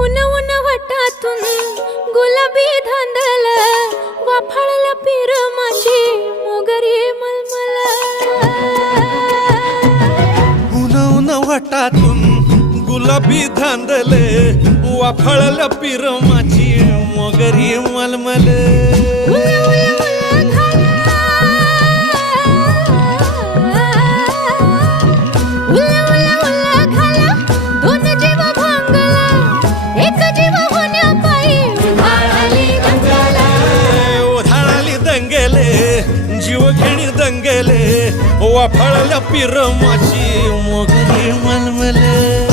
उन उन वटातून गुलाबी धांदल वाफाळला पीर माझी मोगरी मलमल. उन उन वटातून गुलाबी धांदल वाफळल पिर माझी मोगरी मलमल. दंगेले जीव घेणी दंगेले वाफळल्या पिरमाची मोगरी मलमले.